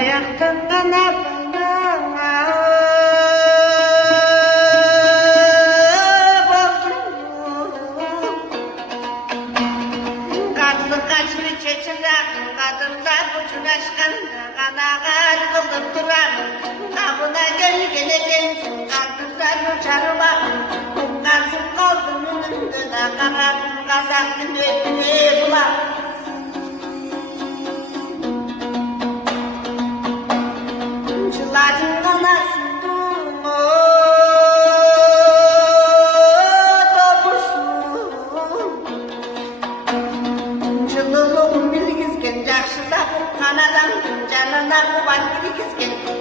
Ayaktan kanapından Karlı kaçlı çeçiler, kadınlar uçunaşkan Kanagat kılıp duran, kapına gel gençsin Kadınlar uçarıma, kumkansın kaldım önümdüne Karabım kazaktın öpüne bulan Çılacın kanasın dumu Жылылығын білгізген жақшыда бұл қанадан жанына қубан білгізген